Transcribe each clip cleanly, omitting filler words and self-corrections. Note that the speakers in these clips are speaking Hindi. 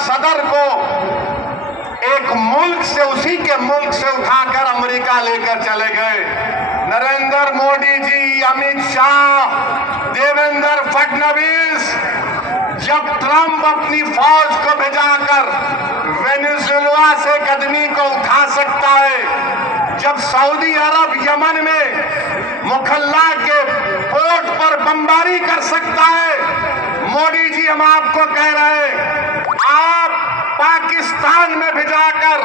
सदर को एक मुल्क से, उसी के मुल्क से उठाकर अमेरिका लेकर चले गए। नरेंद्र मोदी जी, अमित शाह, देवेंद्र फडणवीस, जब ट्रंप अपनी फौज को भेजाकर वेनेजुएला से एक आदमी को उठा सकता है, जब सऊदी अरब यमन में मुखल्ला के पोर्ट पर बमबारी कर सकता है, मोदी जी हम आपको कह रहे हैं, आप पाकिस्तान में भिजाकर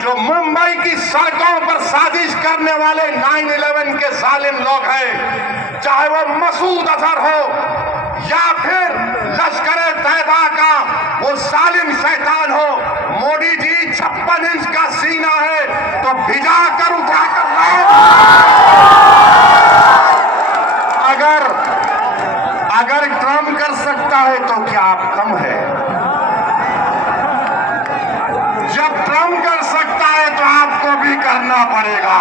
जो मुंबई की सड़कों पर साजिश करने वाले 9/11 के जालिम लोग हैं, चाहे वो मसूद अजहर हो या फिर लश्कर तैयबा का वो जालिम शैतान हो, मोदी जी 56 इंच का सीना है तो भिजा कर उठाकर अगर ट्रंप कर सकता है तो क्या आप कम है? जब ट्रंप कर सकता है तो आपको भी करना पड़ेगा,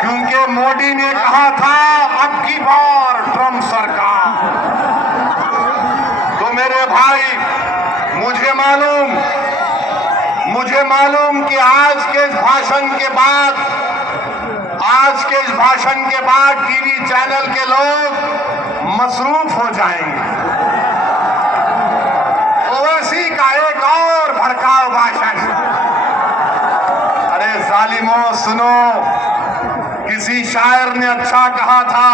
क्योंकि मोदी ने कहा था अब की बार ट्रंप सरकार। तो मेरे भाई, मुझे मालूम कि आज के इस भाषण के बाद टीवी चैनल के लोग मसरूफ हो जाएंगे। ओवैसी का एक और भड़काऊ भाषण। अरे जालिमों सुनो, किसी शायर ने अच्छा कहा था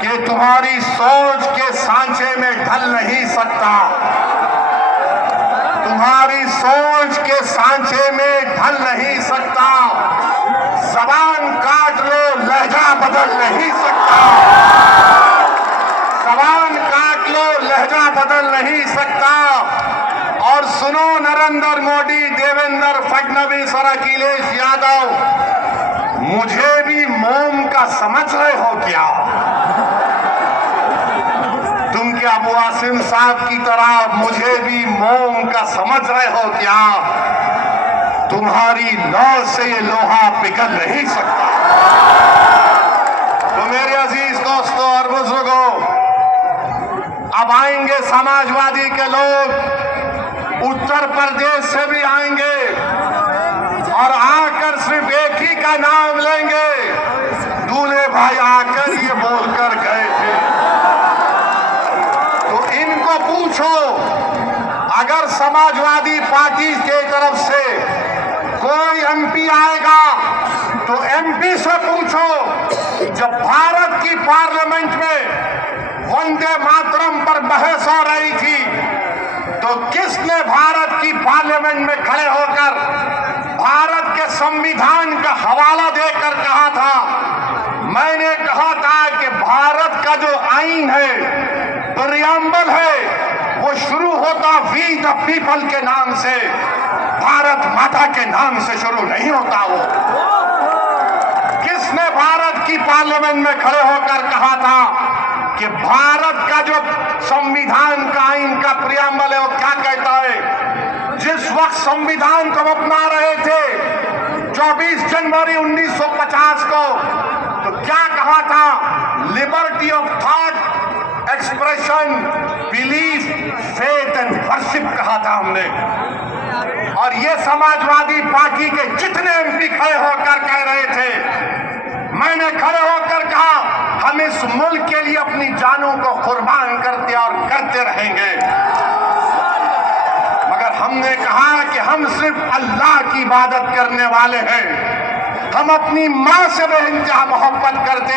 कि तुम्हारी सोच के सांचे में ढल नहीं सकता, तुम्हारी सोच के सांचे में ढल नहीं सकता, जबान काट लो लहजा बदल नहीं सकता, जबान काट लो लहजा बदल नहीं सकता। और सुनो नरेंद्र मोदी, देवेंद्र फडणवीस और अखिलेश यादव, मुझे भी मोम का समझ रहे हो क्या? तुम क्या अबू आसिम साहब की तरह मुझे भी मोम का समझ रहे हो क्या? तुम्हारी लौ से ये लोहा पिघल नहीं सकता। तो मेरे अजीज दोस्तों और बुजुर्गों, अब आएंगे समाजवादी के लोग, उत्तर प्रदेश से भी आएंगे और आकर सिर्फ एक ही का नाम लेंगे, दूल्हे भाई आकर ये बोलकर गए थे। तो इनको पूछो, अगर समाजवादी पार्टी की तरफ से कोई एमपी आएगा तो एमपी से पूछो, जब भारत की पार्लियामेंट में वंदे मातरम पर बहस हो रही थी तो किसने भारत की पार्लियामेंट में खड़े होकर भारत के संविधान का हवाला देकर कहा था? मैंने कहा था कि भारत का जो आईन है, प्रियम्बल है, वो शुरू होता वी द पीपल के नाम से, भारत माता के नाम से शुरू नहीं होता। वो किसने भारत की पार्लियामेंट में खड़े होकर कहा था कि भारत का जो संविधान का आईन का प्रियम्बल है वो क्या कहता है? जिस वक्त संविधान को अपना रहे थे 24 जनवरी 1950 को, तो क्या कहा था? Liberty of thought, expression, belief, faith and worship कहा था हमने। और ये समाजवादी पार्टी के जितने एमपी खड़े होकर कह रहे थे, मैंने खड़े होकर कहा हम इस मुल्क के लिए अपनी जानों को कुर्बान करते और करते रहेंगे, मगर हमने कहा कि हम सिर्फ अल्लाह की इबादत करने वाले हैं। हम अपनी माँ से बेइंतहा मोहब्बत करते,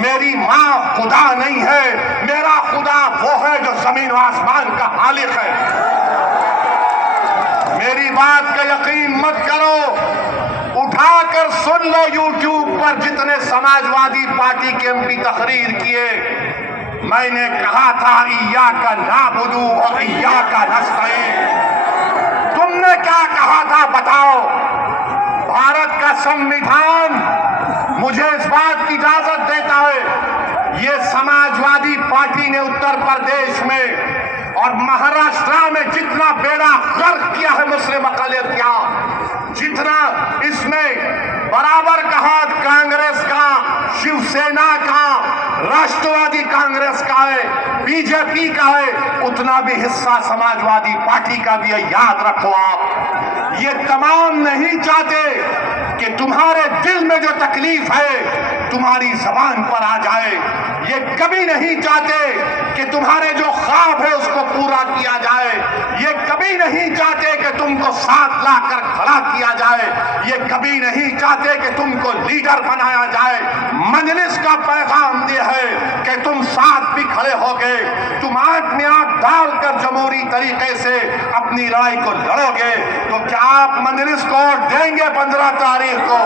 मेरी माँ खुदा नहीं है, मेरा खुदा वो है जो जमीन व आसमान का खालिक है। मेरी बात का यकीन मत करो, उठाकर सुन लो यूट्यूब पर जितने समाजवादी पार्टी के एमपी तकरीर किए। मैंने कहा था इय्याका नाबुदु और इय्याका नस्तईन। तुमने क्या कहा था बताओ? भारत का संविधान मुझे इस बात की इजाजत देता है। ये समाजवादी पार्टी ने उत्तर प्रदेश में और महाराष्ट्र में जितना बेड़ा गर्क किया है मुस्लिम अक़लियत का, जितना इसमें बराबर कहा कांग्रेस का, शिवसेना का, राष्ट्रवादी कांग्रेस का है, बीजेपी का है, उतना भी हिस्सा समाजवादी पार्टी का भी है। याद रखो आप, ये तमाम नहीं चाहते कि तुम्हारे दिल में जो तकलीफ है तुम्हारी जबान पर आ जाए। ये कभी नहीं चाहते कि तुम्हारे जो ख्वाब है उसको पूरा किया जाए। ये कभी नहीं चाहते कि तुमको साथ लाकर खड़ा किया जाए। ये कभी नहीं चाहते कि तुमको लीडर बनाया जाए। मजलिस का पैगाम ये है कि तुम साथ भी खड़े हो गए, तुम आंख में आंख डालकर जमहूरी तरीके से अपनी लड़ाई को लड़ोगे, तो क्या आप मजलिस को देंगे 15 तारीख को?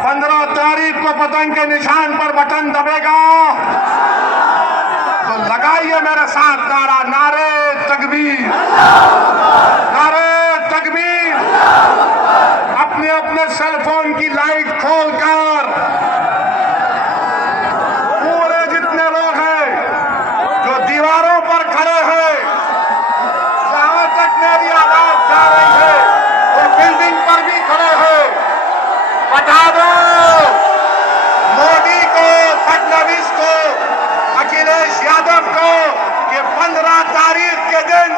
15 तारीख को पतंग के निशान पर बटन दबेगा तो लगाइए मेरे साथ नारा, नारे तकबीर, नारे तकबीर। अपने अपने सेलफोन की लाइट खोलकर पूरे जितने लोग हैं जो दीवारों पर खड़े हैं, जहां तक मेरी आवाज जा रही है वो बिल्डिंग पर भी खड़े हैं, बता दो मोदी को, फडणवीस को, अखिलेश यादव को कि 15 तारीख के दिन